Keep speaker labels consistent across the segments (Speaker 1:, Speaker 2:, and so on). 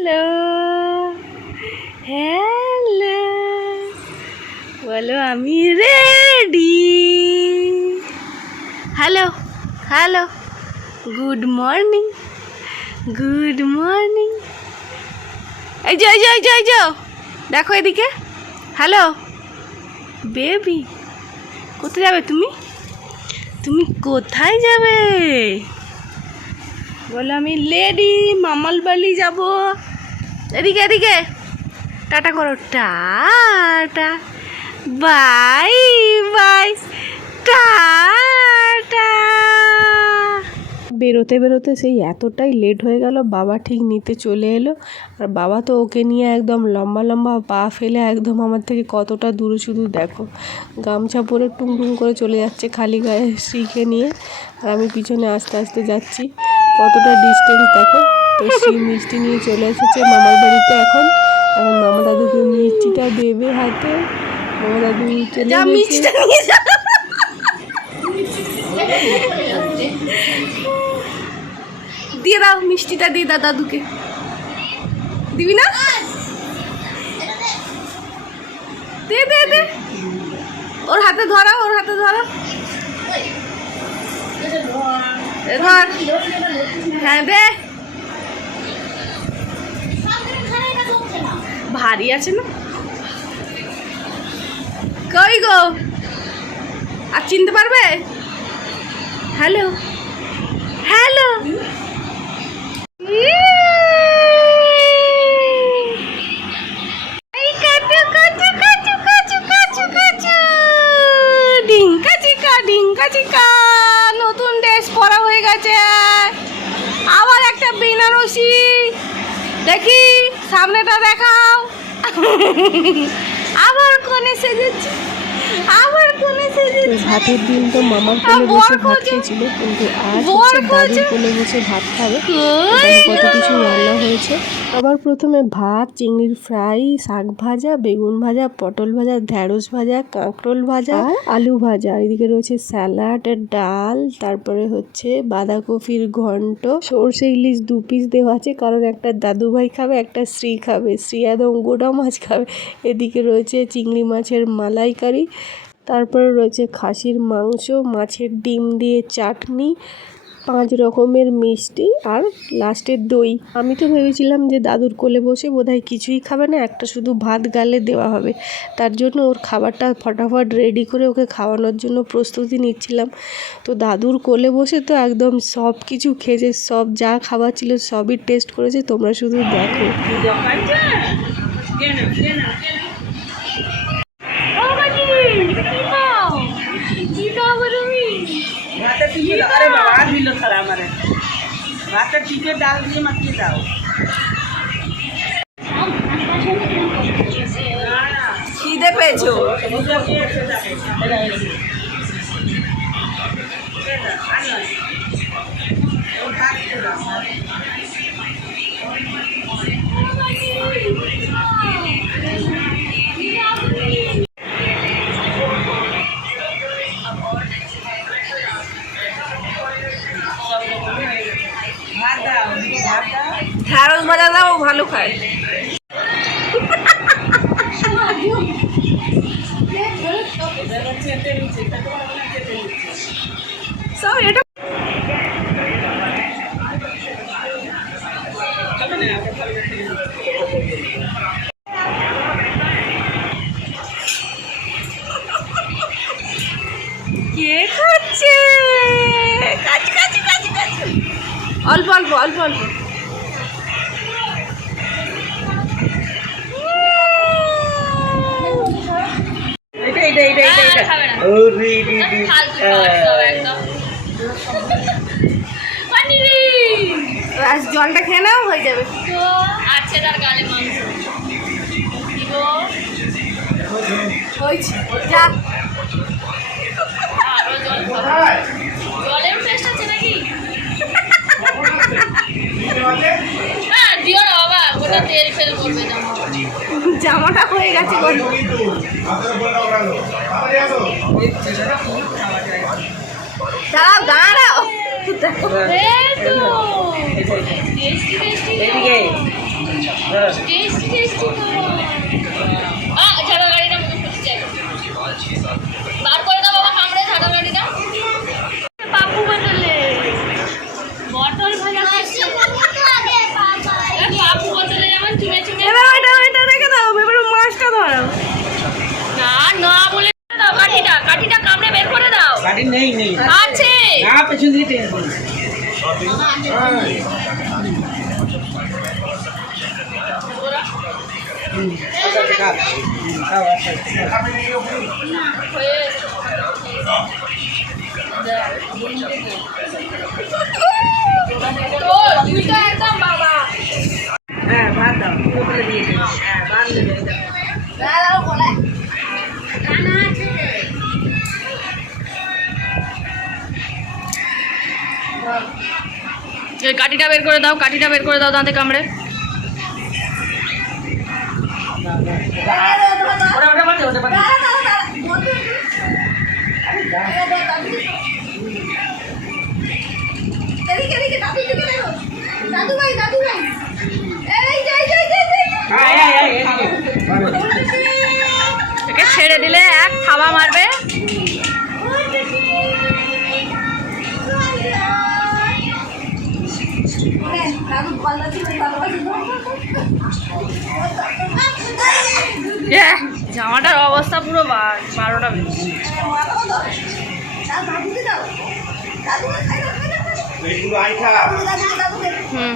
Speaker 1: Hello. Hello. বলো, আমি ready hello hello. Good morning good morning এই যে এই যে এই যে এই যে, দেখো এদিকে। হ্যালো। বেবি কোথায় যাবে তুমি? তুমি কোথায় যাবে? বলো, আমি লেডি মামাল বাড়ি যাব। এদিকে এদিকে। টাটা করো। টাটা। Bye bye. টাটা। বেরোতে বেরোতে সেই এতটাই লেট হয়ে গেল, বাবা ঠিক নিতে চলে এলো। আর বাবা তো ওকে নিয়ে একদম লম্বা লম্বা পা ফেলে একদম আমার থেকে কতটা দূরে শুধু দেখো। গামছা পরে টুং টুং করে চলে যাচ্ছে খালি গায়ে শ্রীকে নিয়ে। আর আমি পিছনে আস্তে আস্তে যাচ্ছি। কতটা ডিস্টেন্স দেখো। তো শ্রী মিষ্টি নিয়ে চলে এসেছে মামার বাড়িতে এখন। এখন মামা দাদুকে মিষ্টিটা দেবে হাতে। মামা দাদু চলে দিয়ে দাও মিষ্টিটা দিয়ে দাও দাদুকে। দিবি না? দে দে দে। ওর হাতে ধরা ওর হাতে ধরা। ধর। হ্যাঁ দে। ভারী আছে না? কই গো? আর চিনতে পারবে? হ্যালো? হ্যালো। নতুন ড্রেস পরা হয়ে গেছে। আবার একটা বেনারসি। দেখি সামনেটা দেখাও। আবার কোনে সেজেছি আবার কোনে সেজেছি। ভাতের দিন তো মামার কোলে বসে ভাত খেয়েছিল কিন্তু আজ হচ্ছে দাদুর কোলে বসে ভাত খাবে। কত কিছু রান্না হয়েছে। আবার প্রথমে ভাত চিংড়ির ফ্রাই শাক ভাজা বেগুন ভাজা পটল ভাজা ঢ্যাঁড়স ভাজা কাঁকরোল ভাজা আর? আলু ভাজা। এদিকে রয়েছে স্যালাড ডাল তারপরে হচ্ছে বাঁধাকপির ঘন্ট। সর্ষে ইলিশ দু পিস দেওয়া আছে কারণ একটা দাদু ভাই খাবে একটা শ্রী খাবে। শ্রী একদম গোটা মাছ খাবে। এদিকে রয়েছে চিংড়ি মাছের মালাইকারি। তারপরে রয়েছে খাসির মাংস মাছের ডিম দিয়ে চাটনি। পাঁচ রকমের মিষ্টি আর লাস্টের দই। আমি তো ভেবেছিলাম যে দাদুর কোলে বসে বোধহয় কিছুই খাবে না, একটা শুধু ভাত গালে দেওয়া হবে। তার জন্য ওর খাবারটা ফটাফট রেডি করে ওকে খাওয়ানোর জন্য প্রস্তুতি নিচ্ছিলাম। তো দাদুর কোলে বসে তো একদম সব কিছু খেয়েছে, সব যা খাবার ছিল সবই টেস্ট করেছে, তোমরা শুধু দেখো।
Speaker 2: ভাতের টিকে ডাল দিয়ে মাখিয়ে দাও।
Speaker 1: খিদে পেয়েছ?
Speaker 2: ভাত
Speaker 1: ঢ্যাঁড়স ভাজা দাও ভালো খায়।
Speaker 2: রে রে রে।
Speaker 1: আজ জলটা খেয়ে নাও হয়ে যাবে।
Speaker 3: আছে তার গালে মাংস।
Speaker 1: হয়েছে যা।
Speaker 3: জলের টেস্ট আছে নাকি? হ্যাঁ দিও না বাবা ওটা তেল ফেল করবে জামা
Speaker 1: জামাটা হয়ে গেছে। দাঁড়াও দাঁড়াও।
Speaker 3: টেস্টি টেস্টি
Speaker 2: এদিকে
Speaker 3: আ, ঝাড়ার গাড়িটা মনে হচ্ছে। বার করে দাও বাবা কামড়ে ঝাড়ার গাড়িটা পাপু বদলে বটল ভাজা খাচ্ছে। এ, পাপু বদলে যেমন চুমে চুমে
Speaker 1: এবার ওইটা ওইটা রেখে দাও এবার মাছটা ধরো
Speaker 3: না না বলে দাও কাঠিটা কাঠিটা কামড়ে বের করে দাও
Speaker 2: গাড়ি নেই নেই
Speaker 3: আছে
Speaker 2: না পেছন দিকে টেনে দিন। হুম, আচ্ছা, এই
Speaker 3: কাঠিটা বের করে দাও কাঠিটা বের করে দাও দাঁতে কামড়ে।
Speaker 2: দাদু ভাই বাদে
Speaker 3: জামাটার অবস্থা পুরো বারোটা বেশি হুম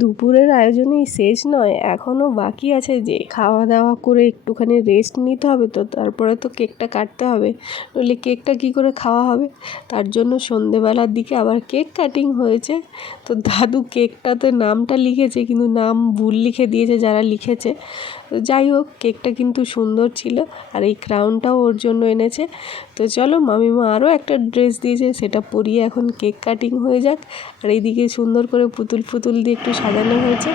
Speaker 1: দুপুরের আয়োজনেই শেষ নয়, এখনও বাকি আছে যে খাওয়া দাওয়া করে একটুখানি রেস্ট নিতে হবে তো, তারপরে তো কেকটা কাটতে হবে। নইলে কেকটা কি করে খাওয়া হবে? তার জন্য সন্ধেবেলার দিকে আবার কেক কাটিং হয়েছে। তো দাদু কেকটাতে নামটা লিখেছে, কিন্তু নাম ভুল লিখে দিয়েছে যারা লিখেছে। তো যাই হোক, কেকটা কিন্তু সুন্দর ছিল আর এই ক্রাউনটাও ওর জন্য এনেছে। তো চলো, মামিমা আরও একটা ড্রেস দিয়েছে, সেটা পরিয়ে এখন কেক কাটিং হয়ে যাক। আর এইদিকে সুন্দর করে পুতুল ফুতুল দিয়ে একটু সাজানো হয়েছে।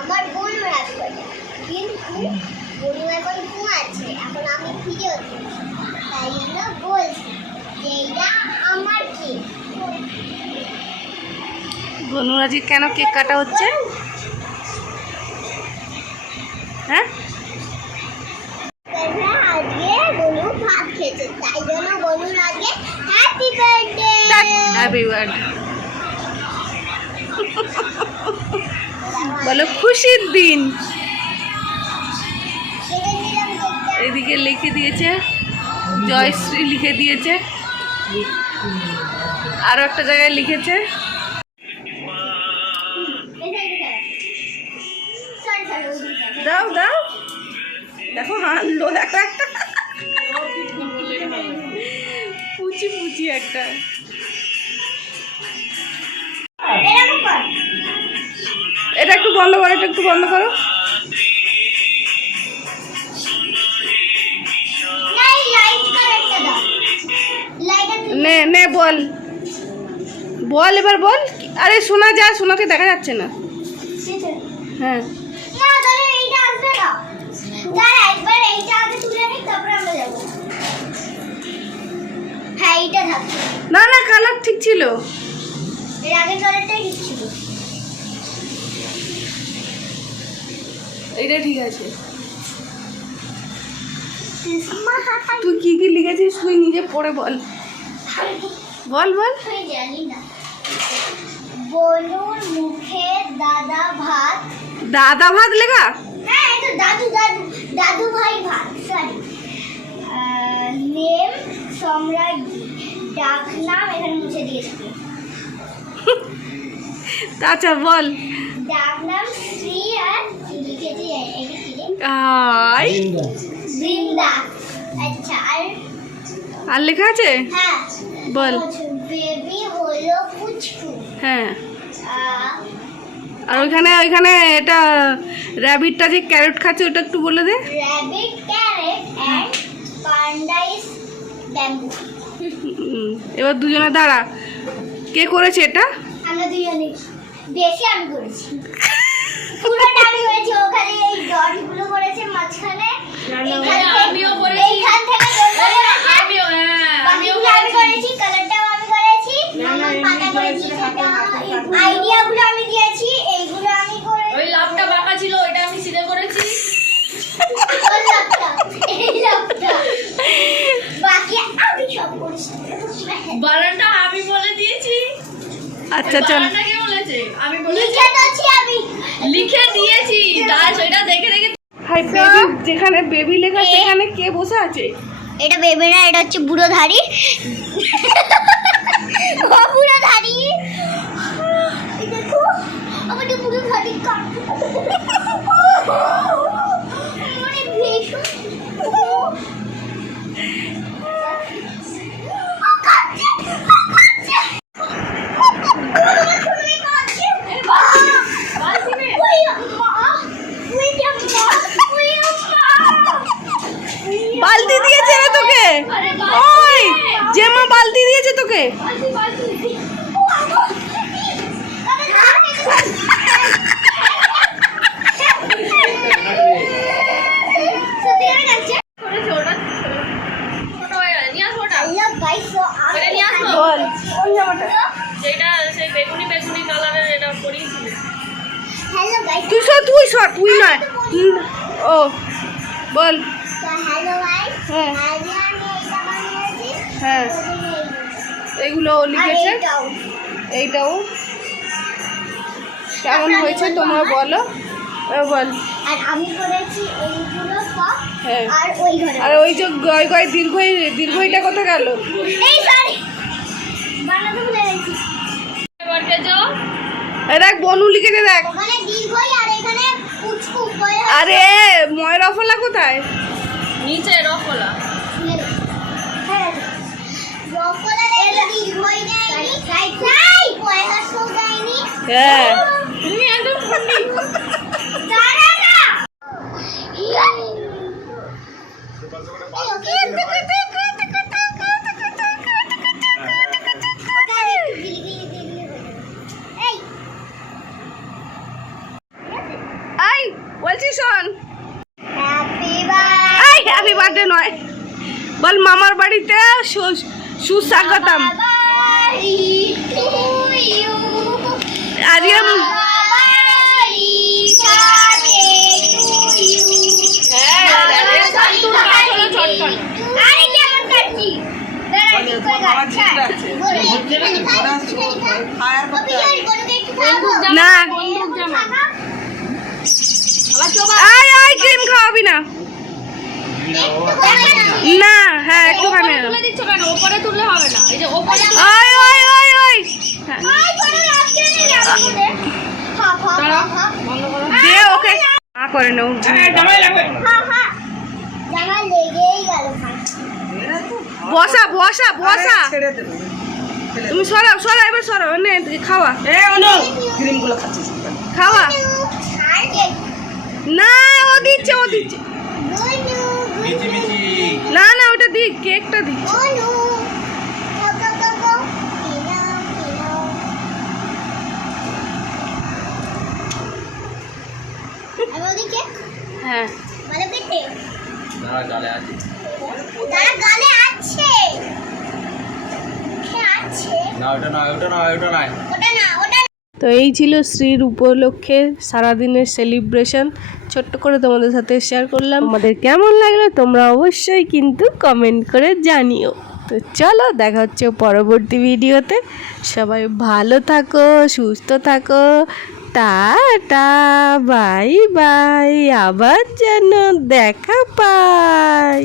Speaker 4: আমার বোন বলছি যে
Speaker 1: কেন কেক কাটা হচ্ছে? হ্যাঁ? বলো খুশির দিন। এদিকে লিখে দিয়েছে জয়শ্রী লিখে দিয়েছে। আরও একটা জায়গায় লিখেছে দাও দাও। দেখো হানলো, দেখো একটা। পুচি পুচি একটা। এটা একটু বন্ধ করো, এটা একটু বন্ধ করো। নে নে, বল। বল এবার বল। আরে শোনা যা শোনাতে দেখা যাচ্ছে না। হ্যাঁ।
Speaker 4: না না
Speaker 1: কালার ঠিক ছিল।
Speaker 4: এর আগের কালারটাই ঠিক ছিল।
Speaker 1: ঠিক আছে। তুই কি কি লিখেছিস তুই নিজে পড়ে বল। বল বল।
Speaker 4: আমি জানি না। বনুর মুখে দাদা ভাত।
Speaker 1: দাদা ভাত লেখা?
Speaker 4: হ্যাঁ এটা দাদু দাদু দাদু ভাই সরি নেম সম্রাট ডাক নাম এখানে মুছে দিয়েছি।
Speaker 1: আচ্ছা বল।
Speaker 4: ডাক নাম শ্রী আর লিখেছি?
Speaker 1: আই
Speaker 4: বৃন্দা। আচ্ছা আর
Speaker 1: আর লেখা আছে?
Speaker 4: হ্যাঁ।
Speaker 1: বল।
Speaker 4: বেবি হলো পুচকু
Speaker 1: হ্যাঁ। আর ওইখানে ওইখানে এটা র্যাবিটটা যে ক্যারট খাচ্ছে ওটা একটু বলে দে।
Speaker 4: Rabbit carrot and panda is bamboo
Speaker 1: হুম, এবার দুজনে দাঁড়া। কে করেছে এটা?
Speaker 4: আমরা দুজনে। বেশি আমি করেছি। পুরোটা আমি করেছি ওখানে এই ডটগুলো করেছে মাঝখানে এইখান থেকে-
Speaker 3: আমিও করেছি।
Speaker 4: এইখান থেকে
Speaker 3: আমিও হ্যাঁ আমিও
Speaker 4: করেছি। কালারটাও আমি দিয়েছি এইগুলো আমি
Speaker 3: ওই লাভটা বাঁকা ছিল ওইটা আমি সিধে করেছি।
Speaker 4: ওই লাভটা, এই লাভটা। বাকি আমি সব করেছি।
Speaker 3: বানানটা আমি বলে দিয়েছি।
Speaker 1: আচ্ছা চল।
Speaker 3: বানানটা কে বলেছে? আমি
Speaker 4: লিখে দিয়েছি আমি।
Speaker 3: লিখে দিয়েছি। তাই সেটা দেখে দেখে
Speaker 1: হাই বেবি যেখানে বেবি লেখা সেখানে কে বসে আছে?
Speaker 4: এটা বেবে না এটা হচ্ছে বুড়ো ধাড়ি ও বুড়ো ধাড়ি এই দেখো আমাদের বুড়ো ধাড়ি কাটছে
Speaker 1: সর তুই নয়। ও বল। হ্যাঁ। হ্যাঁ। এগুলো ও লিখেছে?
Speaker 4: এইটাও।
Speaker 1: কেমন হয়েছে তোমরা বলো। বল।
Speaker 4: আর আমি করেছি এইগুলো
Speaker 1: হ্যাঁ।
Speaker 4: আর ওই ঘরে
Speaker 1: আর ওই যে গয় গয় দীর্ঘই দীর্ঘইটা কোথা গেল?
Speaker 4: এই সরি বানাতে ভুলে গেছি।
Speaker 3: এবার কে যাও
Speaker 1: এই দেখ বনু লিখেছে দেখ।
Speaker 4: ওখানে দীর্ঘই আর
Speaker 1: আরে ময় রফলা কোথায়?
Speaker 3: নিচে রফলা।
Speaker 4: হ্যাঁ। এটা না।
Speaker 1: আয় আয় ক্রিম খাওয়াবি না। না হ্যাঁ
Speaker 3: তুলে দিচ্ছ কেন? ওপরে তুললে হবে না। এই যে ওপরে
Speaker 1: আয় আয় আয় আয় হ্যাঁ,
Speaker 3: বন্ধ করো
Speaker 1: দে ওকে মা করে নাও।
Speaker 2: জামাই লাগবে।
Speaker 4: জামা লেগেই গেল
Speaker 1: বসা বসা বসা তুমি সরাও সরাও এবার সরাও। নে খাওয়া।
Speaker 2: এ অনু। ক্রিমগুলো খাচ্ছিস
Speaker 1: খাওয়া। না ও দিচ্ছে ও দিচ্ছে। না না ওটা দিক কেকটা দিক হ্যাঁ
Speaker 4: তারা গালে আছে মুখে আছে ওটা ওটা
Speaker 1: তো এই ছিল শ্রীর উপলক্ষে সারাদিনের সেলিব্রেশন। ছোট্ট করে তোমাদের সাথে শেয়ার করলাম। আমাদের কেমন লাগল তোমরা অবশ্যই কিন্তু কমেন্ট করে জানিও। তো চলো দেখা হচ্ছে পরবর্তী ভিডিওতে। সবাই ভালো থাকো সুস্থ থাকো। টাটা বাই বাই আবার যেন দেখা পাই।